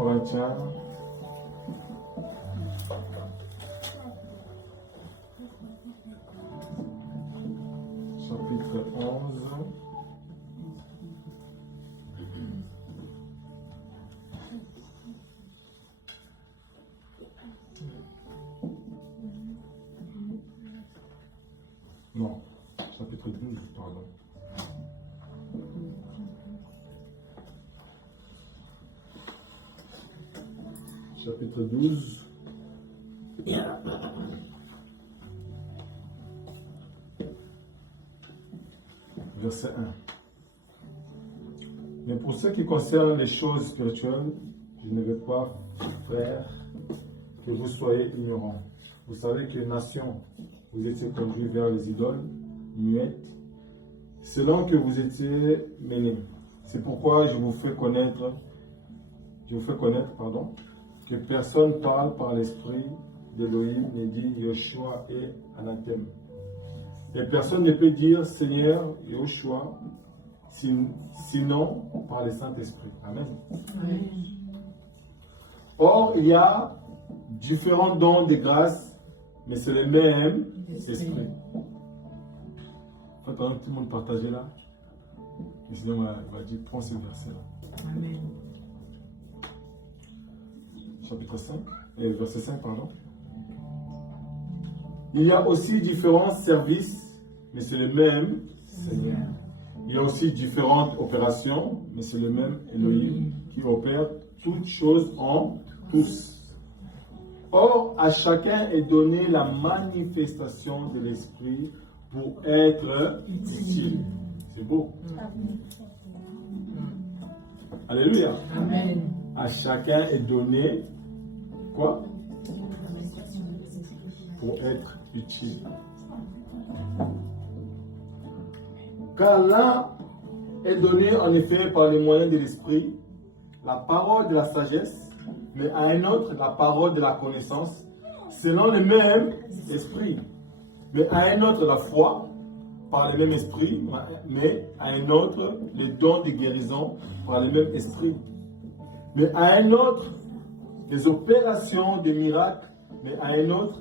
Corinthiens, chapitre 11. Non, chapitre 12, pardon. Chapitre 12. Verset 1. Mais pour ce qui concerne les choses spirituelles, je ne veux pas, frères, que vous soyez ignorants. Vous savez que nation, vous étiez conduits vers les idoles muettes, selon que vous étiez menés. C'est pourquoi je vous fais connaître, que personne parle par l'esprit d'Élohim ne dit Yoshua et anathème. Et personne ne peut dire Seigneur Yoshua sinon par le Saint-Esprit. Amen. Amen. Or, il y a différents dons de grâce, mais c'est le même esprit. Quand tout le monde partageait là, le Seigneur m'a dit prends ce verset-là. Amen. Chapitre 5, verset 5, pardon. Il y a aussi différents services, mais c'est le même Seigneur. Il y a aussi différentes opérations, mais c'est le même Elohim qui opère toutes choses en tous. Or, à chacun est donnée la manifestation de l'Esprit pour être utile. C'est beau. Alléluia. Amen. À chacun est donné quoi? Pour être utile. Car l'un est donné en effet par les moyens de l'esprit, la parole de la sagesse, mais à un autre la parole de la connaissance, selon le même esprit. Mais à un autre la foi, par le même esprit, mais à un autre les dons de guérison, par le même esprit. Mais à un autre les opérations de miracles, mais à un autre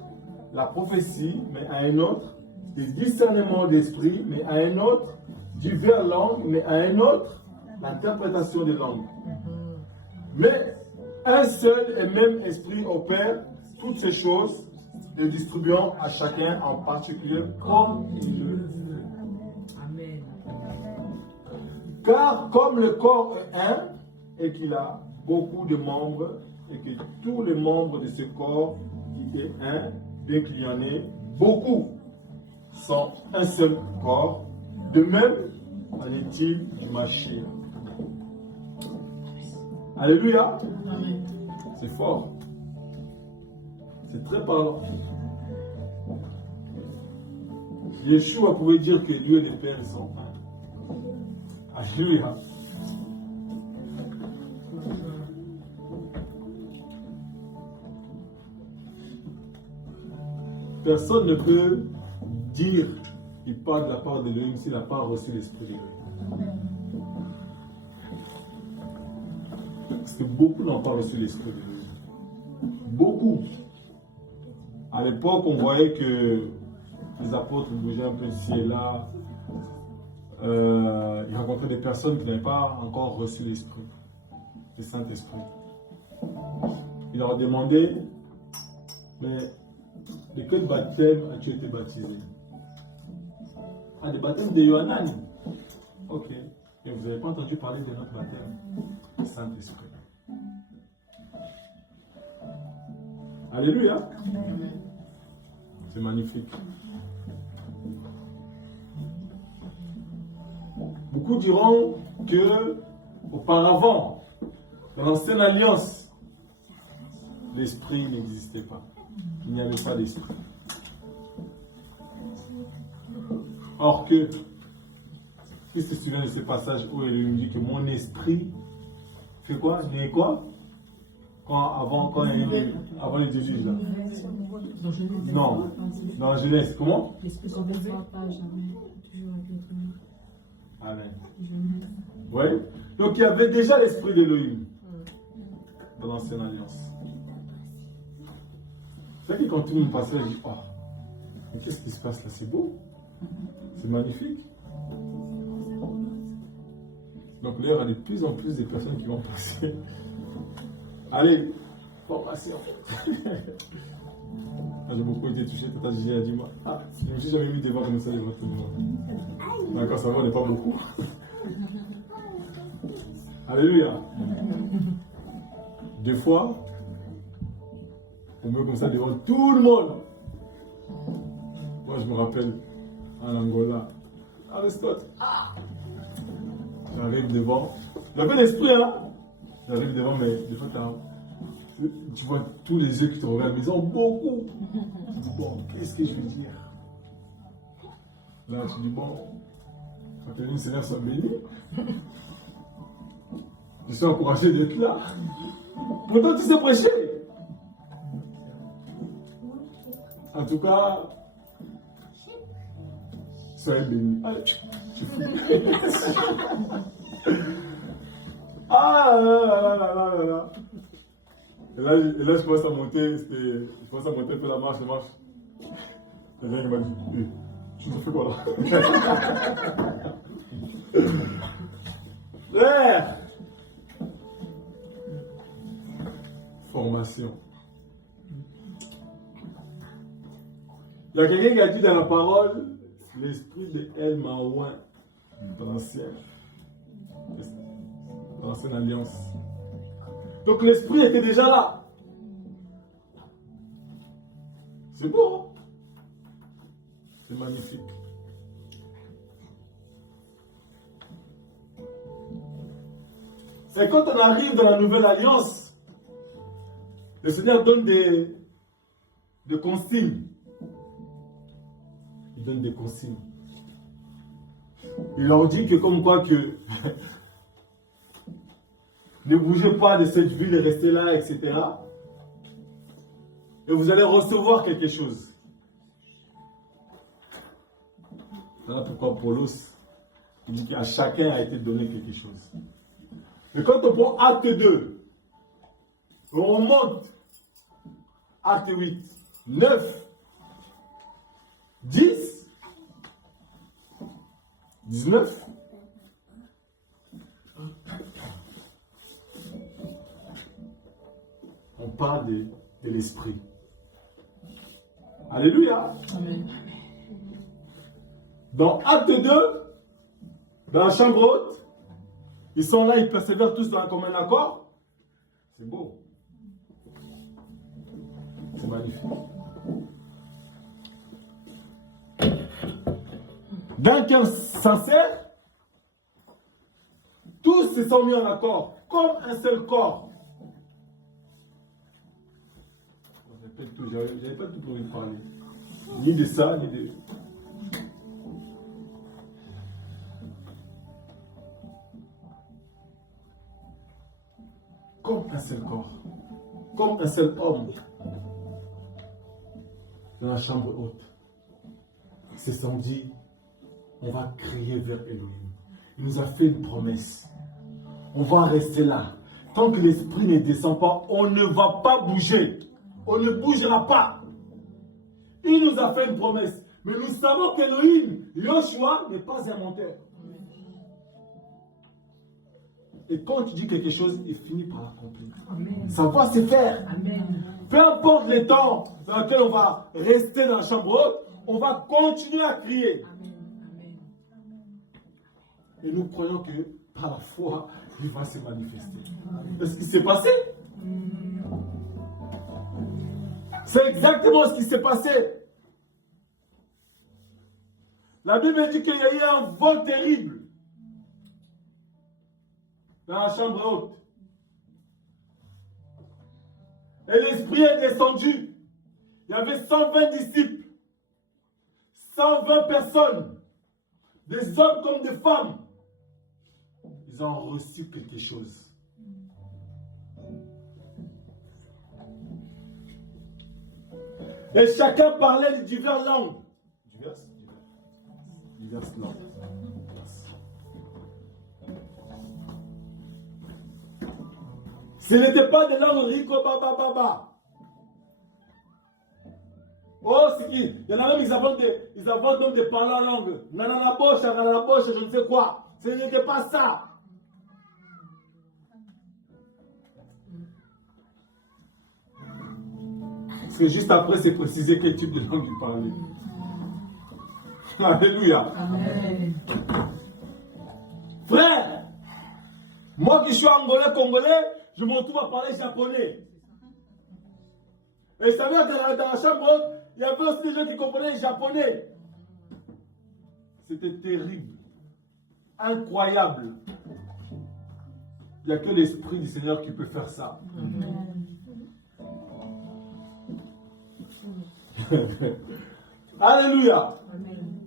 la prophétie, mais à un autre le discernement d'esprit, mais à un autre diverses langues, mais à un autre l'interprétation des langues. Mais un seul et même esprit opère toutes ces choses, les distribuant à chacun en particulier comme il le veut. Amen. Car comme le corps est un et qu'il a beaucoup de membres, et que tous les membres de ce corps qui est un, bien qu'il y en ait beaucoup, sont un seul corps, de même en est-il du Mashiach. Alléluia. Amen. C'est fort. C'est très parlant. Yeshua pouvait dire que Dieu et le Père sont un. Alléluia. Personne ne peut dire qu'il parle de la part de l'Élohim s'il n'a pas reçu l'Esprit de l'Élohim. Parce que beaucoup n'ont pas reçu l'Esprit de l'Élohim. Beaucoup. À l'époque, on voyait que les apôtres bougeaient un peu ici et là. Ils rencontraient des personnes qui n'avaient pas encore reçu l'Esprit, le Saint-Esprit. Ils leur demandaient, mais de quel baptême as-tu été baptisé? Ah, des baptêmes de Yohanan. Ok. Et vous n'avez pas entendu parler de notre baptême, le Saint-Esprit. Alléluia. C'est magnifique. Beaucoup diront que auparavant, dans l'ancienne alliance, l'esprit n'existait pas. Il n'y avait pas d'esprit. Or que, qui se souvient de ce passage où il nous dit que mon esprit fait quoi? Né quoi? Avant le déluge là. Non, dans la Genèse, comment? L'esprit s'en va pas jamais, toujours avec l'être humain. Amen. Oui. Donc il y avait déjà l'esprit d'Élohim. dans l'ancienne alliance. C'est vrai que quand tout le monde passait là, je dis, oh, mais qu'est-ce qui se passe là? C'est beau. C'est magnifique. Donc là, il y aura de plus en plus de personnes qui vont passer. Allez, formation. J'ai beaucoup été touché. Tata Gigi a dit, moi, ah, je me suis jamais mis devant comme ça devant tout le monde. D'accord, ça va, on n'est pas beaucoup. Alléluia. Deux fois, on me comme ça devant tout le monde. Moi, je me rappelle, en Angola, Aristote. J'arrive devant. J'avais l'esprit, hein. J'arrive devant, mais des fois, tu vois tous les yeux qui te regardent, mais ils ont beaucoup. Tu dis, bon, qu'est-ce que je vais dire? Là, tu dis, bon, quand le Seigneur soit béni. Je suis encouragé d'être là. Pourtant, tu sais prêcher. En tout cas, soyez bénis. Allez, ah là là là là là là. Et là, je commence à monter, je commence à monter un peu la marche. Quelqu'un qui m'a dit, tu te fais quoi là? Formation. Il y a quelqu'un qui a dit dans la parole, l'esprit de El Maouin, dans l'ancienne alliance. Donc l'esprit était déjà là. C'est beau, hein? C'est magnifique. C'est quand on arrive dans la nouvelle alliance, le Seigneur donne des consignes. Il donne des consignes. Il leur dit que comme quoi que ne bougez pas de cette ville et restez là, etc. Et vous allez recevoir quelque chose. Voilà pourquoi Paulos il dit qu'à chacun a été donné quelque chose. Mais quand on prend acte 2, on remonte acte 8, 9, 10, 19, on parle de l'esprit. Alléluia. Amen. Dans acte 2, dans la chambre haute, ils sont là, ils persévèrent tous dans un commun accord. C'est beau. C'est magnifique. D'un cœur sincère, tous se sont mis en accord, comme un seul corps. Je répète tout, j'avais pas tout envie de parler. Ni de ça, ni de... Comme un seul corps, comme un seul homme, dans la chambre haute. Ils se sont dit, on va crier vers Elohim. Il nous a fait une promesse. On va rester là. Tant que l'esprit ne descend pas, on ne va pas bouger. On ne bougera pas. Il nous a fait une promesse. Mais nous savons qu'Elohim, Yoshua, n'est pas un menteur. Et quand tu dis quelque chose, il finit par l'accomplir. Ça va se faire. Amen. Peu importe les temps dans lesquels on va rester dans la chambre haute, on va continuer à crier. Amen. Et nous croyons que par la foi, il va se manifester. C'est ce qui s'est passé. C'est exactement ce qui s'est passé. La Bible dit qu'il y a eu un vol terrible dans la chambre haute. Et l'esprit est descendu. Il y avait 120 disciples, 120 personnes, des hommes comme des femmes. Ils ont reçu quelque chose. Et chacun parlait de diverses langues. Diverses langues. Ce n'était pas des langues rico baba baba. Oh, il y en a même, ils inventent même des paroles en langue. Nanana boche, je ne sais quoi. Ce n'était pas ça. Parce que juste après, c'est précisé quel type de langue il parlait. Alléluia. Amen. Frère, moi qui suis angolais, congolais, je me retrouve à parler japonais. Et ça veut dire que dans la chambre, il y avait aussi des gens qui comprenaient le japonais. C'était terrible. Incroyable. Il n'y a que l'Esprit du Seigneur qui peut faire ça. Alléluia. Amen.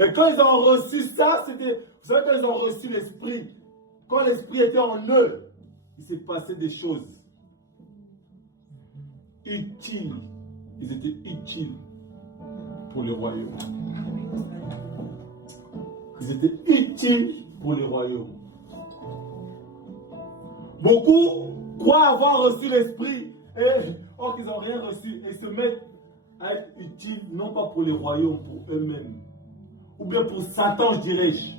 Et quand ils ont reçu ça, c'était... Vous savez, quand ils ont reçu l'Esprit, quand l'Esprit était en eux, il s'est passé des choses utiles. Ils étaient utiles pour le royaume. Ils étaient utiles pour le royaume. Beaucoup croient avoir reçu l'Esprit, et or qu'ils n'ont rien reçu, et se mettent à être utiles, non pas pour le royaume, pour eux-mêmes. Ou bien pour Satan, je dirais-je.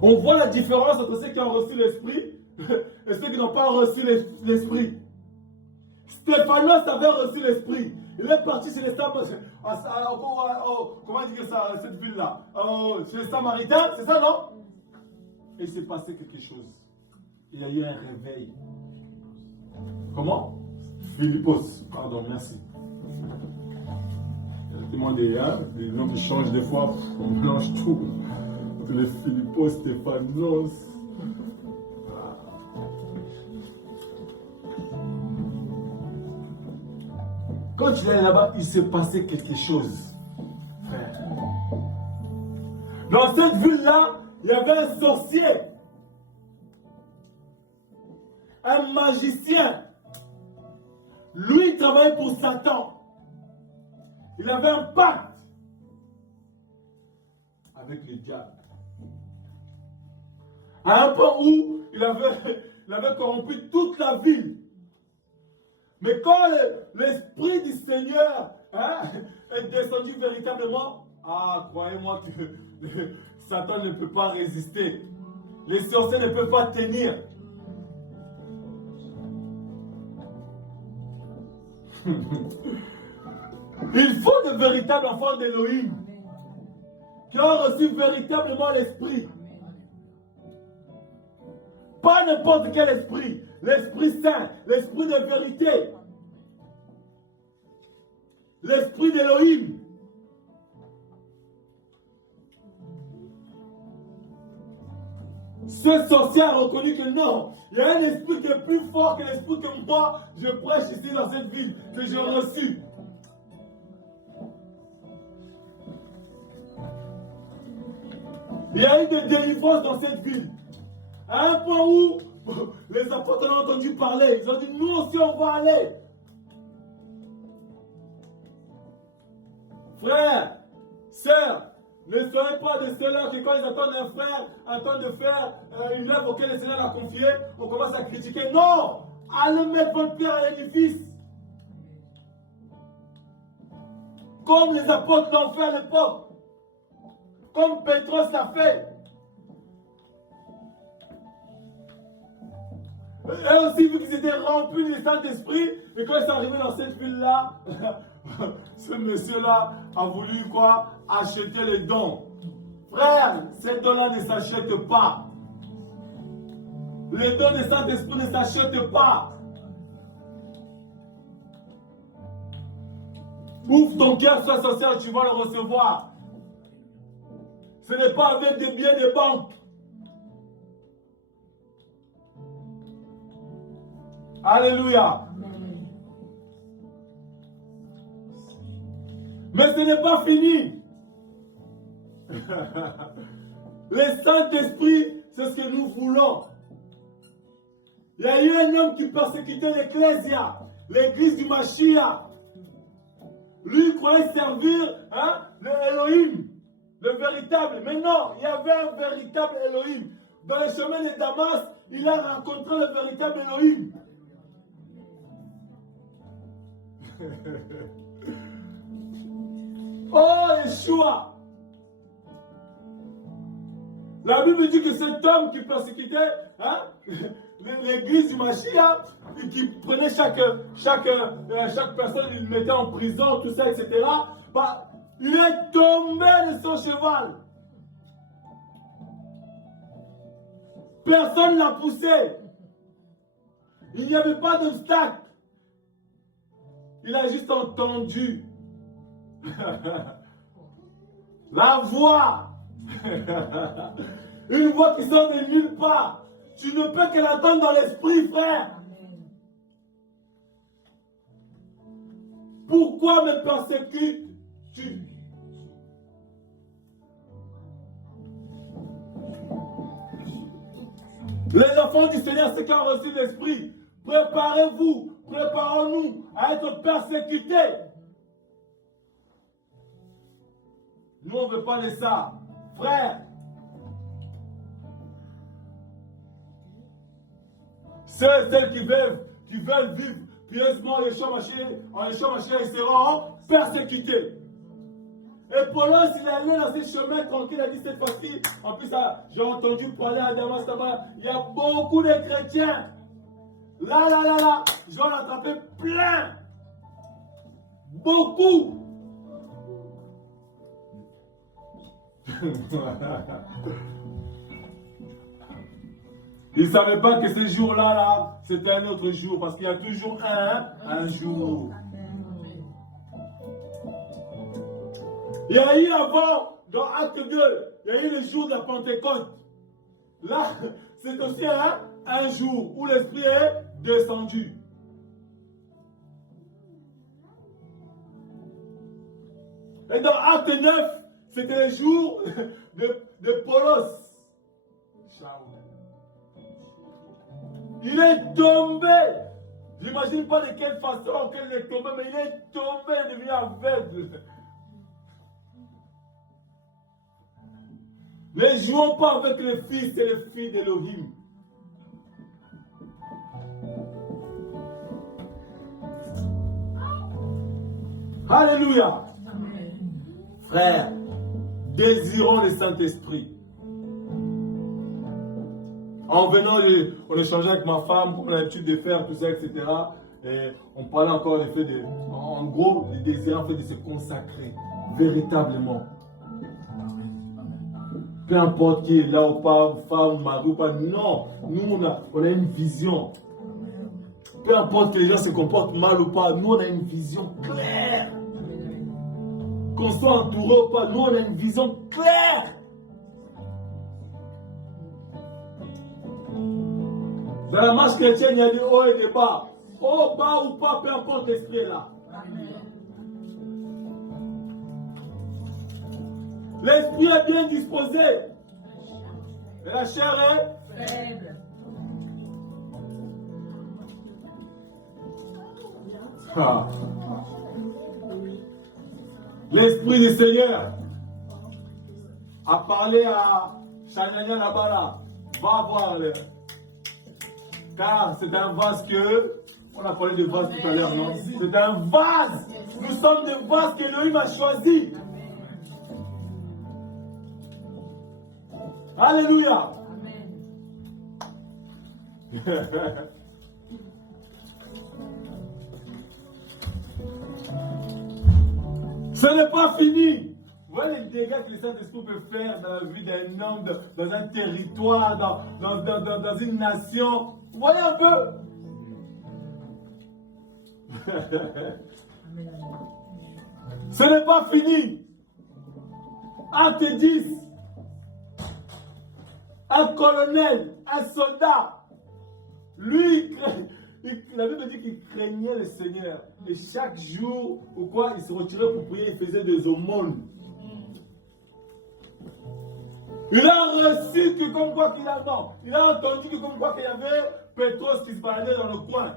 On voit la différence entre ceux qui ont reçu l'Esprit et ceux qui n'ont pas reçu l'Esprit. Stéphanos avait reçu l'Esprit. Il est parti chez les Samaritains. Comment dire ça, cette ville-là? Chez les Samaritains, c'est ça, non? Et il s'est passé quelque chose. Il y a eu un réveil. Comment? Philippos. Pardon, merci. Il y a tellement des noms qui changent des fois. On mélange tout. Entre les Philippos, Stéphanos. Quand il est là-bas, il s'est passé quelque chose. Frère. Dans cette ville-là, il y avait un sorcier. Un magicien. Lui, il travaillait pour Satan. Il avait un pacte avec le diable. À un point où il avait corrompu toute la ville. Mais quand l'Esprit du Seigneur est descendu véritablement, croyez-moi que Satan ne peut pas résister. Les sorciers ne peuvent pas tenir. Il faut de véritables enfants d'Élohim qui ont reçu véritablement l'Esprit. Pas n'importe quel esprit. L'Esprit Saint, l'Esprit de vérité. L'Esprit d'Élohim. Ce sorcier a reconnu que non, il y a un esprit qui est plus fort que l'esprit que moi, je prêche ici dans cette ville, que j'ai reçu. Il y a eu des délivrances dans cette ville. À un point où les apôtres en ont entendu parler. Ils ont dit, nous aussi on va aller. Frères, sœurs, ne soyez pas de ceux-là qui, quand ils attendent un frère en train de faire une œuvre auquel le Seigneur l'a confiée, on commence à critiquer. Non! Allez mettre votre pierre à l'édifice. Comme les apôtres l'ont fait à l'époque. Comme Pétros l'a fait. Et aussi, vu qu'ils étaient remplis du Saint-Esprit, et quand ils sont arrivés dans cette ville-là, ce monsieur-là a voulu quoi? Acheter les dons. Frère, ces dons-là ne s'achètent pas. Les dons du Saint-Esprit ne s'achètent pas. Ouvre ton cœur, sois sincère, tu vas le recevoir. Ce n'est pas avec des billets de banque. Alléluia. Mais ce n'est pas fini. Le Saint-Esprit, c'est ce que nous voulons. Il y a eu un homme qui persécutait l'Ecclésia, l'église du Mashiach. Lui, il croyait servir le Elohim, le véritable. Mais non, il y avait un véritable Elohim. Dans le chemin de Damas, il a rencontré le véritable Elohim. Oh, Yeshua! La Bible dit que cet homme qui persécutait l'église du Mashiach, qui prenait chaque personne, il le mettait en prison, tout ça, etc. Bah, il est tombé de son cheval. Personne ne l'a poussé. Il n'y avait pas d'obstacle. Il a juste entendu la voix. Une voix qui sort de nulle part. Tu ne peux que l'entendre dans l'esprit, frère. Pourquoi me persécutes-tu? Les enfants du Seigneur, ceux qui ont reçu l'esprit, préparez-vous, préparons-nous à être persécutés. Nous, on ne veut pas de ça. Frère, celles qui veulent vivre pieusement Yeshua Mashiach, ils seront persécutés. Et Paulos, il est allé dans ces chemins tranquilles, il a dit cette fois-ci, en plus, j'ai entendu parler à Damas là-bas, il y a beaucoup de chrétiens. Là, j'en ai attrapé plein. Beaucoup. Ils ne savaient pas que ces jours-là, c'était un autre jour, parce qu'il y a toujours un jour. Il y a eu avant, dans Acte 2, il y a eu le jour de la Pentecôte. Là, c'est aussi un jour où l'Esprit est descendu. Et dans Acte 9, c'était le jour de Paulos. Il est tombé. J'imagine pas de quelle façon il est tombé, mais il est tombé, il est devenu aveugle. Ne jouons pas avec les fils et les filles d'Elohim. Alléluia. Frères, désirons le Saint-Esprit. En venant, on échangeait avec ma femme, comme on a l'habitude de faire, tout ça, etc. Et on parlait encore du fait de... En gros, le désir en fait de se consacrer véritablement. Peu importe qui est là ou pas, femme, mari ou pas, non. Nous, on a une vision. Peu importe que les gens se comportent mal ou pas, nous, on a une vision claire. Qu'on soit entouré ou pas, nous, on a une vision claire. Dans la marche chrétienne, il y a des hauts et des bas. Haut, bas ou pas, peu importe l'esprit est là. L'esprit est bien disposé. Et la chair est faible. L'esprit du Seigneur a parlé à Chanania là-bas. Va voir. Car c'est un vase que... On a parlé de vase tout à l'heure, non? C'est un vase. Nous sommes des vases que Elohim a choisi. Alléluia. Amen. Ce n'est pas fini. Vous voyez les dégâts que le Saint-Esprit peut faire dans la vie d'un homme, dans un territoire, dans une nation. Vous voyez un peu? Ce n'est pas fini. Acte 10. Un colonel, un soldat, lui, la Bible dit qu'il craignait le Seigneur. Et chaque jour, ou quoi, il se retirait pour prier, il faisait des aumônes. Il a reçu que comme quoi qu'il a, non, il a entendu que comme quoi qu'il y avait Pétros qui se baladait dans le coin,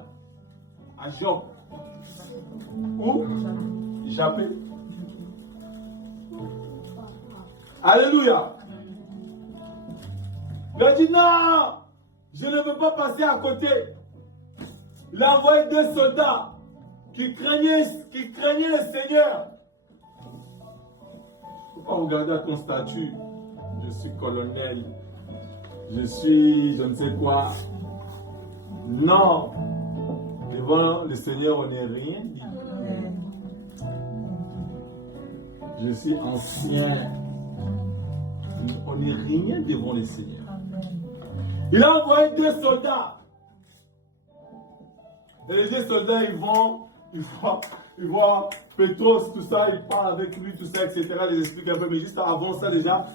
à Job. Où? échappé. Alléluia. Il a dit non, je ne veux pas passer à côté. Il a envoyé 2 soldats qui craignaient le Seigneur. Il ne faut pas regarder à ton statut. Je suis colonel. Je suis je ne sais quoi. Non. Devant le Seigneur, on n'est rien dit. Je suis ancien. On n'est rien devant le Seigneur. Il a envoyé 2 soldats. Et les 2 soldats, ils voient Pétros, tout ça, ils parlent avec lui, tout ça, etc. Ils les expliquent un peu, mais juste avant ça, déjà,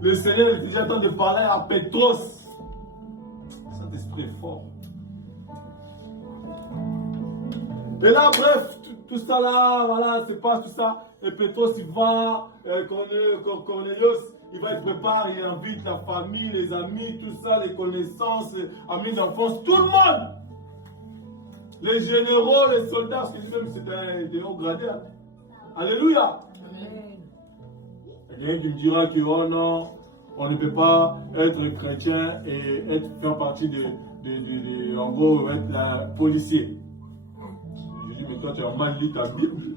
le Seigneur est déjà en train de parler à Pétros. Saint-Esprit est fort. Et là, bref, tout ça là, voilà, c'est pas tout ça. Et Pétros, il va, Cornelius, il va être préparé, il invite la famille, les amis, tout ça, les connaissances, les amis d'enfance, tout le monde. Les généraux, les soldats, parce que lui-même c'était des hauts gradés. Alléluia. Il y a quelqu'un qui me dira que oh non, on ne peut pas être chrétien et faire partie en gros, être la policier. Je dis, mais toi tu as mal lu ta Bible.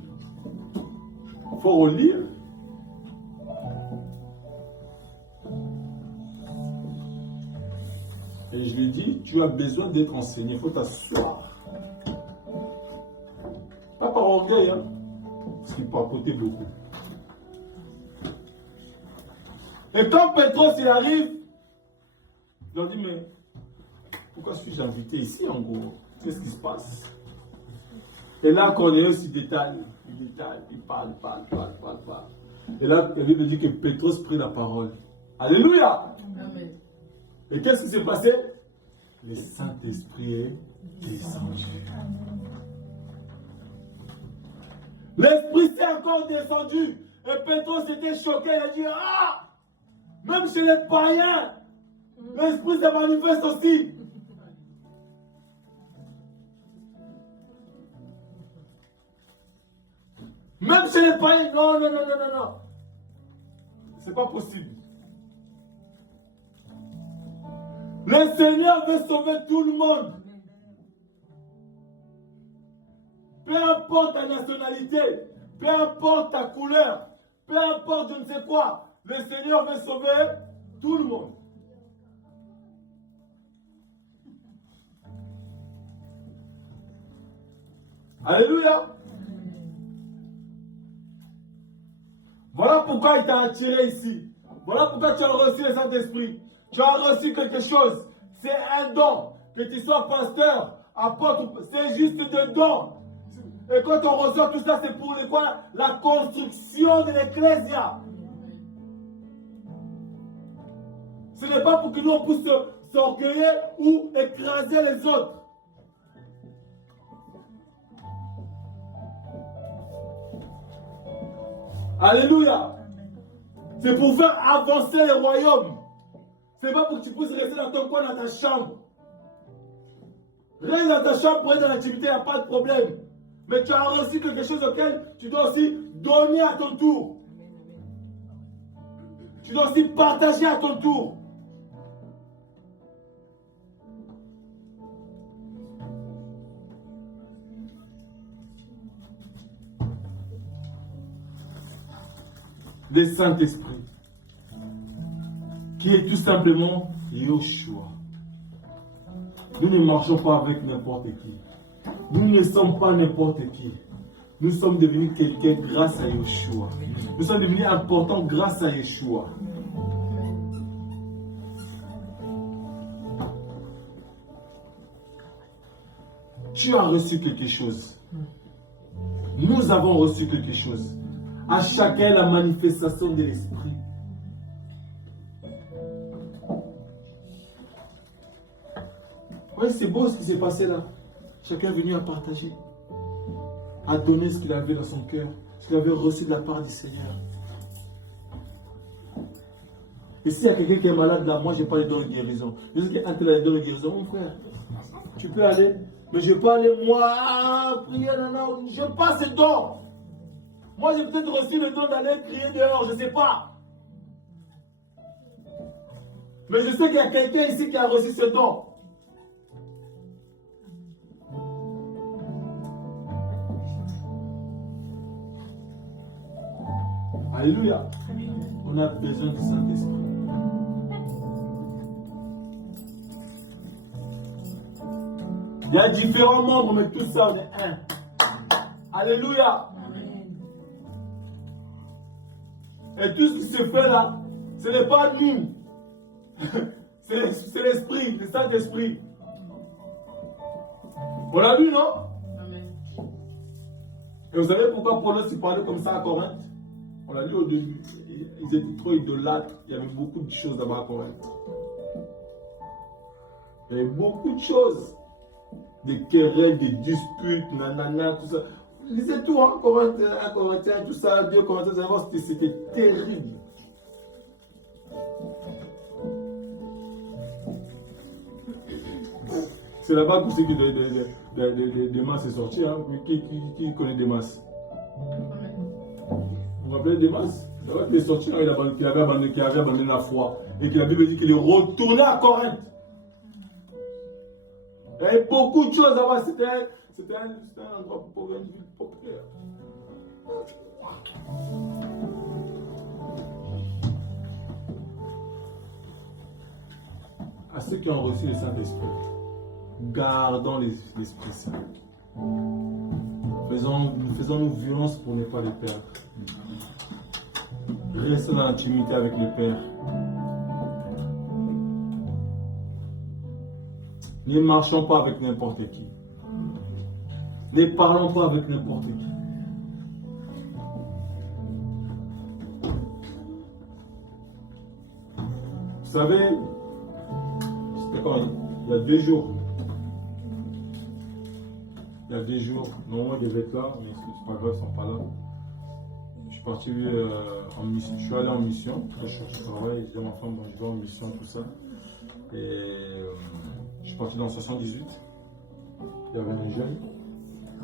Il faut relire. Et je lui dis, tu as besoin d'être enseigné, il faut t'asseoir. Pas par orgueil, hein, parce qu'il papotait beaucoup. Et quand Pétros il arrive, il leur dit, mais pourquoi suis-je invité ici en gros? Qu'est-ce qui se passe? Et là, Cornelius il détaille, il parle. Et là, la Bible dit que Pétros prit la parole. Alléluia! Amen. Et qu'est-ce qui s'est passé? Le Saint-Esprit est descendu. L'Esprit s'est encore descendu. Et Pétros était choqué. Il a dit, ah! Même chez les païens, l'Esprit se manifeste aussi. Même chez les païens, non. C'est pas possible. Le Seigneur veut sauver tout le monde. Peu importe ta nationalité, peu importe ta couleur, peu importe je ne sais quoi, le Seigneur veut sauver tout le monde. Alléluia. Voilà pourquoi il t'a attiré ici. Voilà pourquoi tu as reçu le Saint-Esprit. Tu as reçu quelque chose. C'est un don. Que tu sois pasteur, apôtre, c'est juste des dons. Et quand on reçoit tout ça, c'est pour quoi? La construction de l'Ecclésia. Ce n'est pas pour que nous on puisse s'orgueiller ou écraser les autres. Alléluia. C'est pour faire avancer le royaume. C'est pas pour que tu puisses rester dans ton coin, dans ta chambre. Reste dans ta chambre pour être dans l'activité, il n'y a pas de problème. Mais tu as reçu quelque chose auquel tu dois aussi donner à ton tour. Tu dois aussi partager à ton tour. Le Saint-Esprit, qui est tout simplement Yoshua. Nous ne marchons pas avec n'importe qui. Nous ne sommes pas n'importe qui. Nous sommes devenus quelqu'un grâce à Yoshua. Nous sommes devenus importants grâce à Yeshua. Tu as reçu quelque chose. Nous avons reçu quelque chose. À chacun la manifestation de l'Esprit. Oui, c'est beau ce qui s'est passé là. Chacun est venu à partager, à donner ce qu'il avait dans son cœur, ce qu'il avait reçu de la part du Seigneur. Et s'il y a quelqu'un qui est malade là, moi je n'ai pas les dons de guérison. Je sais qu'il y a un tel a les dons de guérison. Mon frère, tu peux aller, mais je ne vais pas aller moi prier, non, je n'ai pas ces dons. Moi, j'ai peut-être reçu le don d'aller crier dehors, je ne sais pas. Mais je sais qu'il y a quelqu'un ici qui a reçu ce don. Alléluia. On a besoin du Saint-Esprit. Il y a différents membres, mais tout ça, on est un. Alléluia. Amen. Et tout ce qui se fait là, ce n'est pas nous. C'est l'Esprit, le Saint-Esprit. On l'a vu, non? Amen. Et vous savez pourquoi Paul s'y parlait comme ça à Corinthe? On l'a lu au début. Ils étaient trop idolâtres. Il y avait beaucoup de choses là-bas à Corinthe. Il y avait beaucoup de choses. Des querelles, des disputes, nanana, tout ça. Lisez tout, hein, Corinthiens, 1 Corinthiens, tout ça, 2 Corinthiens, vous allez voir, c'était terrible. C'est là-bas que c'est que Démas est sorti. Hein. Qui connaît Démas? Vous vous rappelez Démas? C'est vrai qu'il est sorti, hein, qu'il avait abandonné la foi. Et que la Bible dit qu'il est retourné à Corinthe. Il y avait beaucoup de choses là-bas. C'était un endroit pour une ville populaire. À ceux qui ont reçu le Saint-Esprit, gardons l'Esprit Saint. Faisons-nous violence pour ne pas le perdre. Restons dans l'intimité avec le Père. Ne marchons pas avec n'importe qui. Ne parlons pas avec n'importe qui. Vous savez, c'était quand il y a 2 jours. Il y a 2 jours, normalement ils devaient être là, mais c'est pas grave, ils ne sont pas là. Je suis parti en mission, je suis allé en mission, je travaille, j'ai ma femme, je vais en mission, tout ça. Et je suis parti dans 78. Il y avait un jeune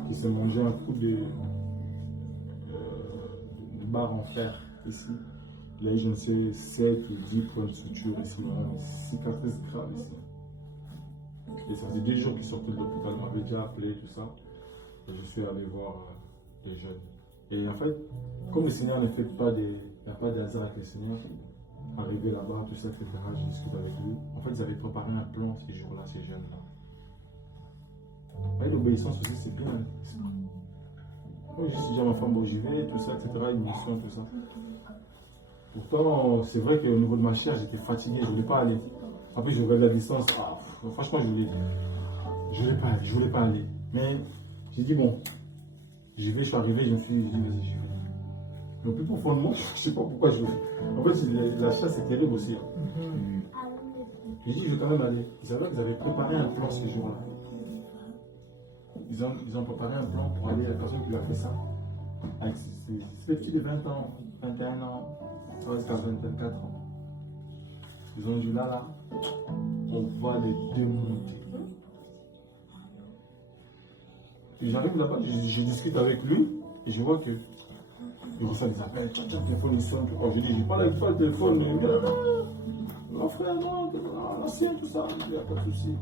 qui s'est mangé un coup de barre en fer ici. Il a eu, je ne sais, 7 ou 10 points de suture ici, une cicatrice grave ici. Et ça faisait 2 jours qu'il sortait de l'hôpital, il m'avait déjà appelé, tout ça. Et je suis allé voir les jeunes. Et en fait, comme le Seigneur ne fait pas il n'y a pas de hasard avec le Seigneur, arrivé là-bas, tout ça, etc., je discute avec lui. En fait, ils avaient préparé un plan ces jours-là, ces jeunes-là. L'obéissance aussi, c'est bien. Moi, je dis à ma femme, bon, j'y vais, tout ça, etc., une mission, tout ça. Pourtant, c'est vrai qu'au niveau de ma chair, j'étais fatigué, je ne voulais pas aller. Après, je regarde la distance. Ah, franchement, je voulais pas aller. Mais j'ai dit, bon, j'y vais, je suis arrivé, je me suis dit, vas-y, j'y vais. Mais au plus profondément, je ne sais pas pourquoi je vais. En fait, la chasse, c'est terrible aussi. Hein. J'ai dit, je vais quand même aller. Ils savaient qu'ils avaient préparé un plan ce jour-là. Ils ont préparé un plan pour aller à la personne qui a fait ça. Avec ces petits de 20 ans, 21 ans, jusqu'à 24 ans. Ils ont dit là, on va les démonter. Et j'arrive là-bas, je discute avec lui et je vois que il reçoit des appels, le téléphone il sonne. Je dis, j'ai pas le téléphone, mais mon frère, non, l'ancien, tout ça, il n'y a pas de souci.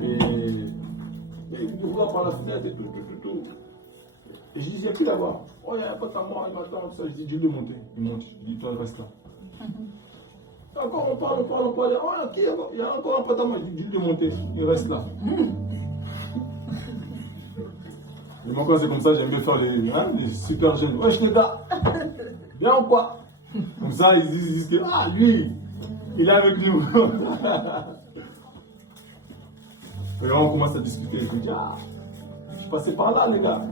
Et il me voit par la fenêtre et tout. Et je dis, il n'y a plus là-bas. Oh, il y a un pote à moi, il m'attend, tout ça. Je dis, dis-le monter. Il monte. Je dis, toi, reste là. Encore, on parle. Oh, ok, il y a encore un pote à moi. Je dis, dis-le monter. Il reste là. Et moi, quand c'est comme ça, j'aime bien faire les super jeunes. Wesh, les gars, bien ou quoi? Comme ça, ils disent que, ah, lui, il est avec nous. Et là, on commence à discuter. Je dis, ah, je suis passé par là, les gars.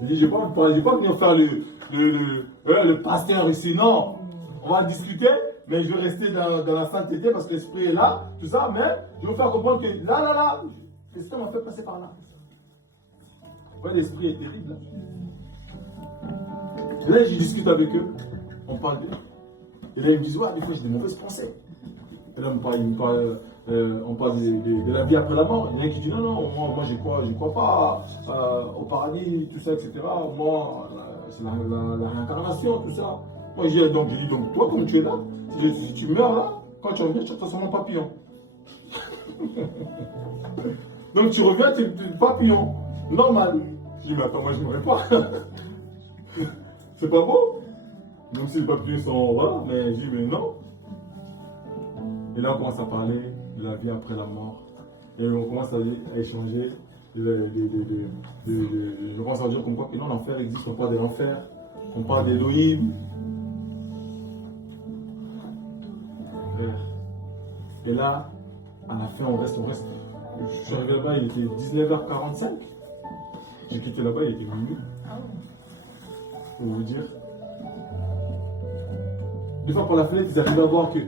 Je dis, je ne vais pas venir faire le pasteur ici. Non, on va discuter, mais je vais rester dans la sainteté parce que l'esprit est là, tout ça. Mais je vais vous faire comprendre que là, le Seigneur m'a fait passer par là. Ouais, l'esprit est terrible. Et là, je discute avec eux. On parle d'eux. Et là, ils me disent, ouais, des fois, j'ai des mauvaises pensées. Et là, il me parle on parle de la vie après la mort. Il y en a qui disent non, non, moi je crois pas au paradis, tout ça, etc. Moi, c'est la réincarnation, tout ça. Moi, j'ai dit, donc toi, comme tu es là, si tu meurs là, quand tu reviens, tu te transformes en papillon. Donc tu reviens, tu es papillon, normal. Je dis, mais attends, moi je ne mourrai pas. C'est pas beau? Donc si les papillons sont, voilà, mais je dis, mais non. Et là, on commence à parler de la vie après la mort. Et on commence à échanger. Je commence à dire comme quoi que non, l'enfer existe, on parle de l'enfer, on parle d'Elohim. Et là, à la fin, on reste. Je suis arrivé là-bas, il était 19h45. J'ai quitté là-bas, il était minuit. Pour vous dire. Des fois, par la fenêtre, ils arrivaient à voir que.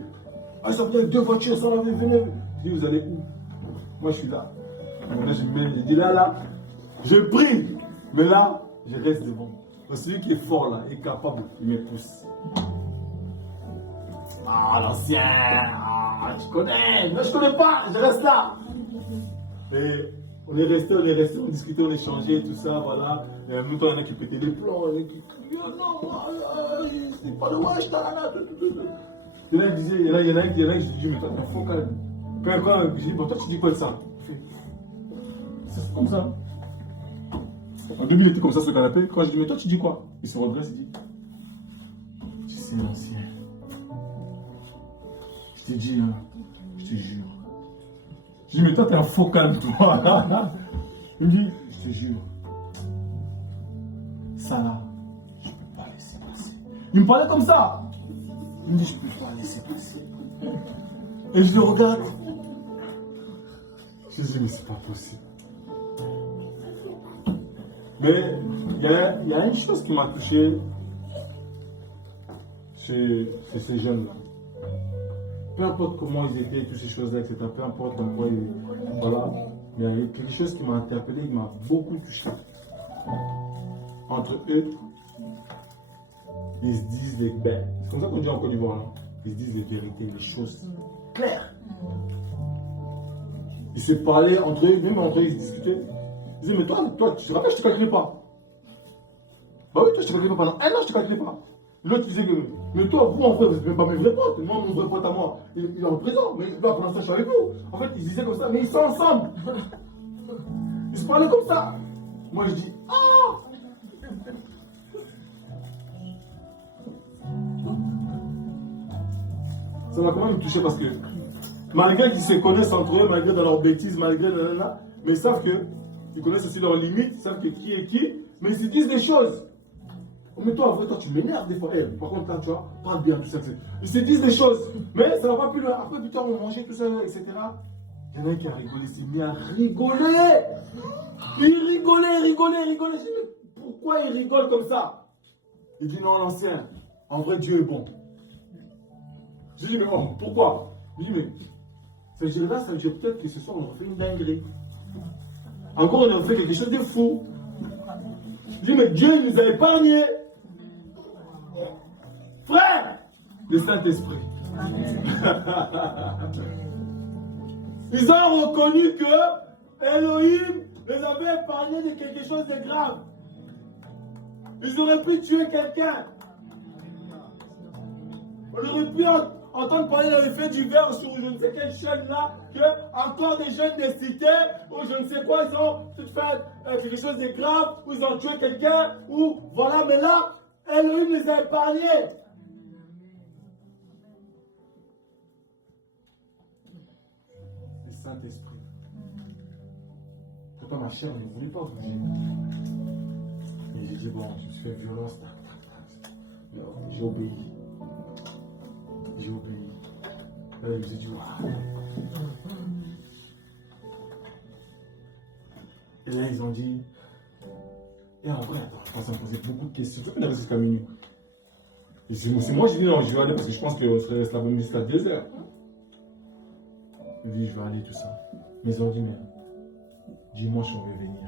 Ah, ils sont venus avec 2 voitures, ça, venez. Je dis, vous allez où? Moi, je suis là. Donc là, j'ai dit là, je prie. Mais là, je reste devant. Donc, celui qui est fort là, est capable, il me pousse. Ah, l'ancien, tu connais, mais je connais pas, je reste là. Et on est resté, on discutait, on échangeait, tout ça, voilà. Et en même temps, il y en a qui pétaient les plombs, il y en a qui disaient, non, moi, c'est pas le wesh, tout. Il y en a qui disaient, il y en a qui disaient, mais toi, t'es un faux calme. Quand je dis, bon, toi, tu dis quoi de ça? C'est comme ça. Au début, il était comme ça sur le canapé. Quand je dis, mais toi, tu dis quoi? Il se redresse, il dit, tu sais, l'ancien. Je t'ai dit, hein, je te jure. Je dis, mais toi, t'es un faux calme, toi. Il me dit, je te jure. Ça là, je peux pas laisser passer. Il me parlait comme ça. Il me dit, je peux pas laisser passer. Et je le regarde. Je dis, mais c'est pas possible. Mais il y a une chose qui m'a touché chez ces jeunes-là. Peu importe comment ils étaient, toutes ces choses-là, etc. Peu importe dans quoi ils... Voilà. Mais il y a quelque chose qui m'a interpellé, qui m'a beaucoup touché. Entre eux, ils se disent les bêtes. C'est comme ça qu'on dit en Côte d'Ivoire. Hein? Ils se disent les vérités, les choses claires. Ils se parlaient entre eux, même entre eux, ils se discutaient. Ils disaient, mais toi, tu te rappelles, je ne te calculais pas. Bah oui, toi, je ne te calculais pas. Pendant 1 an, je ne te calculais pas. L'autre disait que, mais toi, vous, en vrai, vous n'êtes même pas mes vrais potes. Moi, mon vrai pote à moi, il est en prison. Mais là, pour l'instant, je suis avec vous. En fait, ils disaient comme ça, mais ils sont ensemble. Ils se parlaient comme ça. Moi, je dis, ah! Ça m'a quand même touché parce que, malgré qu'ils se connaissent entre eux, malgré dans leurs bêtises, malgré nanana, mais ils savent que, ils connaissent aussi leurs limites, ils savent que qui est qui, mais ils se disent des choses. Mais toi, en vrai, toi, tu m'énerves des fois. Par contre, quand tu vois, parle bien, tout ça. Ils se disent des choses, mais ça va pas plus loin. Après, putain, on mangeait, tout ça, etc. Il y en a un qui a rigolé, il s'est mis à rigoler. Il rigolait. Je dis, mais pourquoi il rigole comme ça? Il dit, non, l'ancien, en vrai, Dieu est bon. Je dis, mais oh, pourquoi? Il dit, mais ça veut dire là, ça veut dire peut-être que ce soir, on a fait une dinguerie. Encore, on a fait quelque chose de fou. Je dis, mais Dieu nous a épargnés. Frère, le Saint-Esprit. Ils ont reconnu que Elohim les avait épargnés de quelque chose de grave. Ils auraient pu tuer quelqu'un. On aurait pu entendre parler dans les faits divers sur je ne sais quelle chaîne là, que encore des jeunes des cités, ou je ne sais quoi, ils ont tout fait quelque chose de grave, ou ils ont tué quelqu'un, ou voilà, mais là, Elohim les a épargnés. Le Saint-Esprit. Pourtant, ma chair ne voulait pas bouger. Et j'ai dit, bon, je me suis fait violence. J'ai obéi. J'ai obéi. Là, je me suis dit, waouh. Et là, ils ont dit, et en vrai, attends, je pense à me poser beaucoup de questions. Tu peux aller jusqu'à minuit. Et c'est moi, je dis non, je vais aller parce que je pense qu'on serait resté là jusqu'à 2 heures. Je dis, je vais aller, tout ça. Mais ils ont dit, mais dimanche, on veut venir.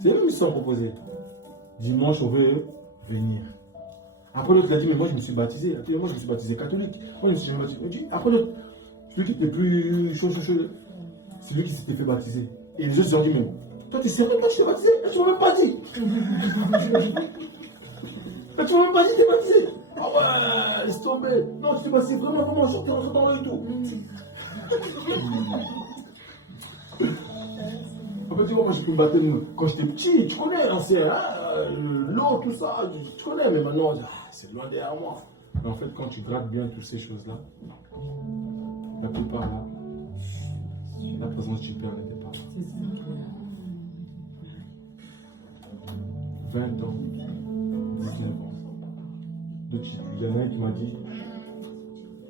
C'est eux qui se sont proposés. Dimanche, on veut venir. Après, l'autre, il a dit, mais moi, je me suis baptisé. Moi, je me suis baptisé catholique. Moi, je me suis baptisé. Après, l'autre, Celui qui était plus chaud, c'est lui qui s'était fait baptiser. Et les autres se sont dit, mais toi, tu sais même pas que tu t'es baptisé. Là, tu m'as même pas dit. Là, tu m'as même pas dit que tu t'es baptisé. Ah ouais, laisse tomber. Non, tu t'es baptisé vraiment, sur t'es rentré dans l'eau et tout. En fait, tu vois, moi, j'ai pu me baptême quand j'étais petit. Tu connais, l'ancien, hein, l'eau, tout ça. Tu connais, mais maintenant, c'est loin derrière moi. Mais en fait, quand tu grattes bien toutes ces choses-là, la plupart là, la présence du Père n'était pas là. C'est ça. 20 ans, 19 ans. Donc, il y en a un qui m'a dit,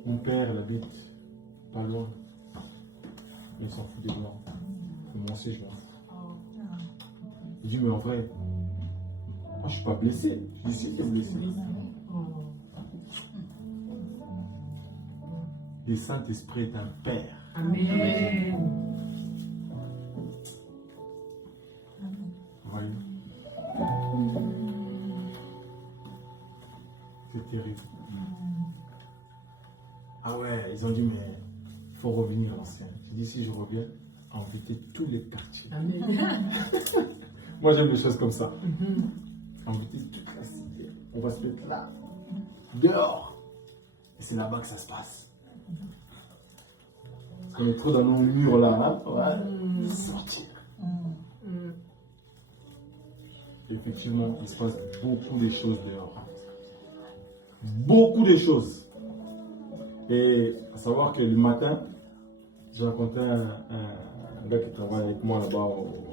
mon père, il habite pas loin. Mais il s'en fout des blancs. Moi aussi, je m'en fous. Il dit, mais en vrai, moi, je suis pas blessé. Je dis, si, tu es blessé. Le Saint-Esprit est un Père. Amen. Voyez. C'est terrible. Ah ouais, ils ont dit, mais il faut revenir à l'ancien. J'ai dit, si je reviens, envoûter tous les quartiers. Amen. Moi, j'aime les choses comme ça. Envoûter toute la cité. On va se mettre là, dehors. Et c'est là-bas que ça se passe. Parce qu'on est trop dans nos murs là, hein? Ouais. Sortir. Effectivement, il se passe beaucoup de choses dehors. Beaucoup de choses. Et à savoir que le matin, j'ai rencontré un gars qui travaille avec moi là-bas,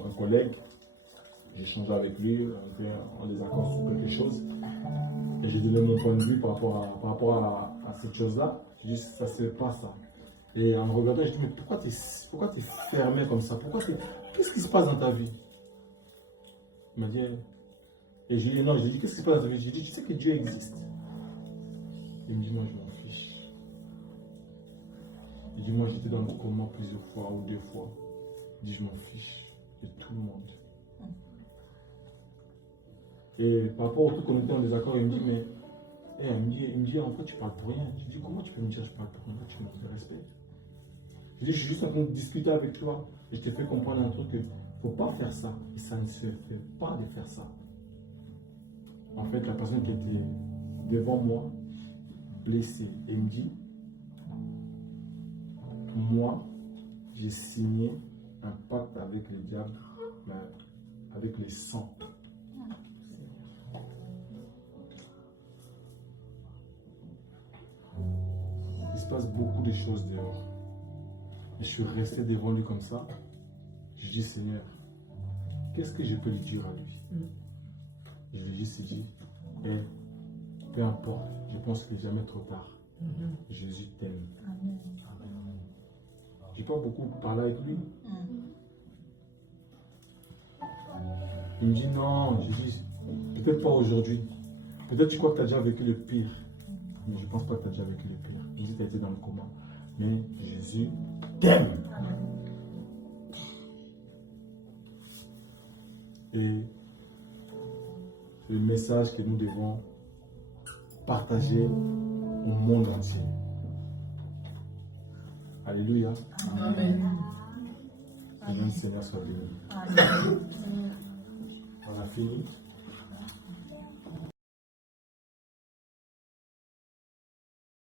un collègue. J'ai échangé avec lui, on était en désaccord sur quelque chose. Et j'ai donné mon point de vue par rapport à cette chose-là. J'ai dit, ça c'est pas ça. Et en regardant, je dis, mais pourquoi tu es fermé comme ça? Qu'est-ce qui se passe dans ta vie? Il m'a dit, et je lui ai dit, non, je lui ai dit, qu'est-ce qui se passe dans ta vie? Je lui ai dit, tu sais que Dieu existe. Il me dit, moi je m'en fiche. Il dit, moi j'étais dans le coma plusieurs fois ou 2 fois. Il dit, je m'en fiche de tout le monde. Et par rapport au truc qu'on était en désaccord, il me dit, mais il me dit, en fait, tu parles pour rien. Je lui dis, comment tu peux me dire que je parle pour rien? Tu manques de respect. Je lui dis, je suis juste en train de discuter avec toi. Et je t'ai fait comprendre un truc que faut pas faire ça. Et ça ne se fait pas de faire ça. En fait, la personne qui était devant moi, blessée, et me dit, moi, j'ai signé un pacte avec le diable, mais avec les sangs. Il se passe beaucoup de choses dehors. Et je suis resté devant lui comme ça. Je dis, Seigneur, qu'est-ce que je peux lui dire à lui? Je lui ai juste dit, peu importe, je pense qu'il n'est jamais trop tard. Jésus t'aime. Je n'ai pas beaucoup parlé avec lui. Il me dit, non, Jésus, peut-être pas aujourd'hui. Peut-être tu crois que tu as déjà vécu le pire. Mais je ne pense pas que tu as déjà vécu le pire. Jésus, tu as été dans le coma. Mais Jésus t'aime. Et c'est le message que nous devons partager au monde entier. Alléluia. Amen. Que le Seigneur soit béni. On a fini.